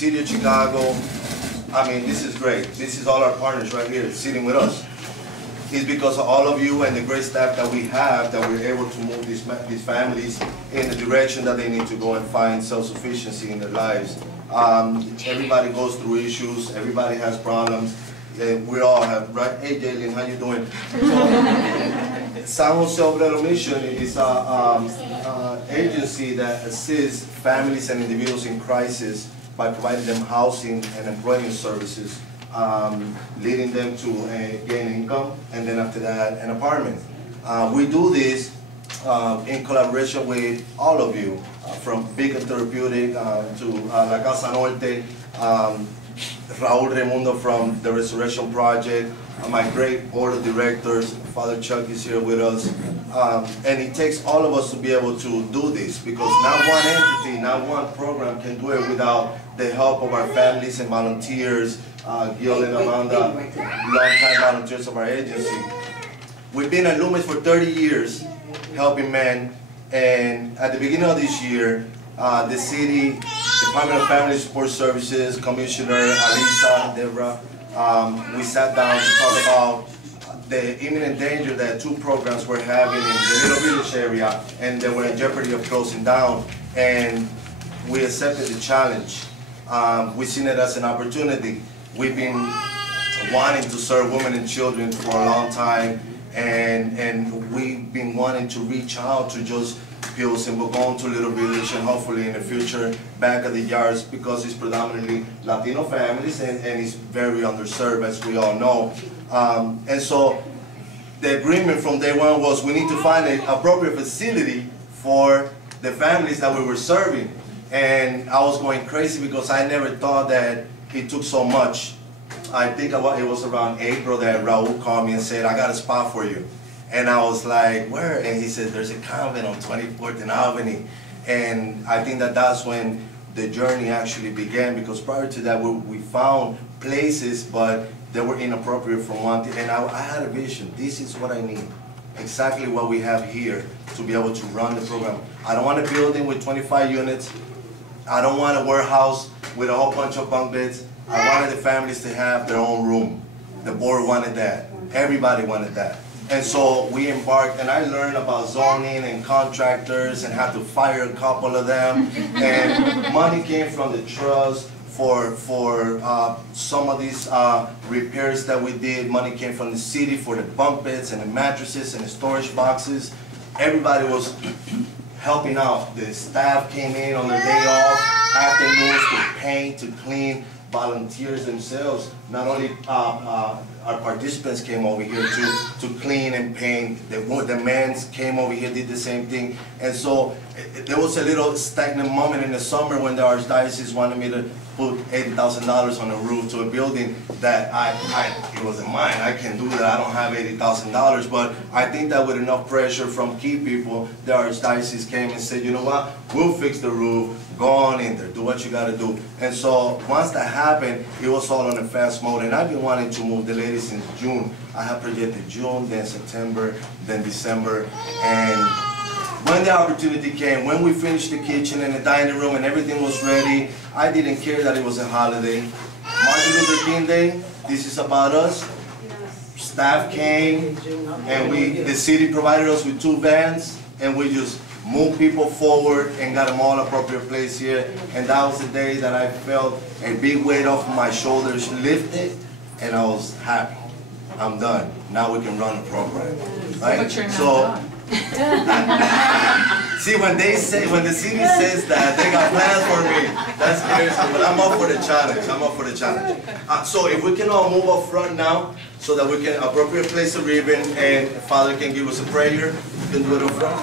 City of Chicago. I mean, this is great. This is all our partners right here sitting with us. It's because of all of you and the great staff that we have that we're able to move these families in the direction that they need to go and find self-sufficiency in their lives. Everybody goes through issues. Everybody has problems. We all have, right? Hey, Jalen, how you doing? San Jose Obrero Mission is an agency that assists families and individuals in crisis by providing them housing and employment services, leading them to gain income, and then after that, an apartment. We do this in collaboration with all of you, from Beacon Therapeutic to La Casa Norte, Raul Raimundo from the Resurrection Project, my great board of directors, Father Chuck is here with us, and it takes all of us to be able to do this, because not one entity, not one program can do it without the help of our families and volunteers, Gil and Amanda, longtime volunteers of our agency. We've been at Loomis for 30 years, helping men, and at the beginning of this year, the city, Department of Family Support Services, Commissioner Alisa, Deborah, we sat down to talk about the imminent danger that two programs were having in the Little Village area, and they were in jeopardy of closing down, and we accepted the challenge. We've seen it as an opportunity. We've been wanting to serve women and children for a long time, and we've been wanting to reach out to just Pills and we're going to Little Village, and hopefully in the future back at the yards, because it's predominantly Latino families and it's very underserved, as we all know. And so the agreement from day one was we need to find an appropriate facility for the families that we were serving. And I was going crazy because I never thought that it took so much. I think it was around April that Raul called me and said, I got a spot for you. And I was like, where? And he said, there's a convent on 24th and Albany. And I think that that's when the journey actually began, because prior to that, we found places, but they were inappropriate for one thing. And I had a vision. This is what I need. Exactly what we have here to be able to run the program. I don't want a building with 25 units. I don't want a warehouse with a whole bunch of bunk beds. I wanted the families to have their own room. The board wanted that. Everybody wanted that. And so we embarked, and I learned about zoning and contractors and had to fire a couple of them. And money came from the trust for some of these repairs that we did. Money came from the city for the bunk beds and the mattresses and the storage boxes. Everybody was helping out. The staff came in on their day off, afternoons to paint, to clean. Volunteers themselves, not only our participants came over here to clean and paint. The men came over here, did the same thing. And so there was a little stagnant moment in the summer when the Archdiocese wanted me to put $80,000 on the roof to a building that it wasn't mine. I can't do that. I don't have $80,000. But I think that with enough pressure from key people, the Archdiocese came and said, you know what, we'll fix the roof. Go on in there, do what you gotta do. And so once that happened, it was all on a fast mode. And I've been wanting to move the ladies since June. I have projected June, then September, then December. And when the opportunity came, when we finished the kitchen and the dining room and everything was ready, I didn't care that it was a holiday. Martin Luther King Day, this is about us. Staff came, and the city provided us with 2 vans, and we just move people forward and got them all appropriate place here. And that was the day that I felt a big weight off my shoulders lifted, and I was happy. I'm done. Now we can run a program. Right? But you're not done. See, when the city says that, they got plans for me. That's scary, but I'm up for the challenge. I'm up for the challenge. So if we can all move up front now, so that we can appropriate place the ribbon, and Father can give us a prayer, you can do it up front.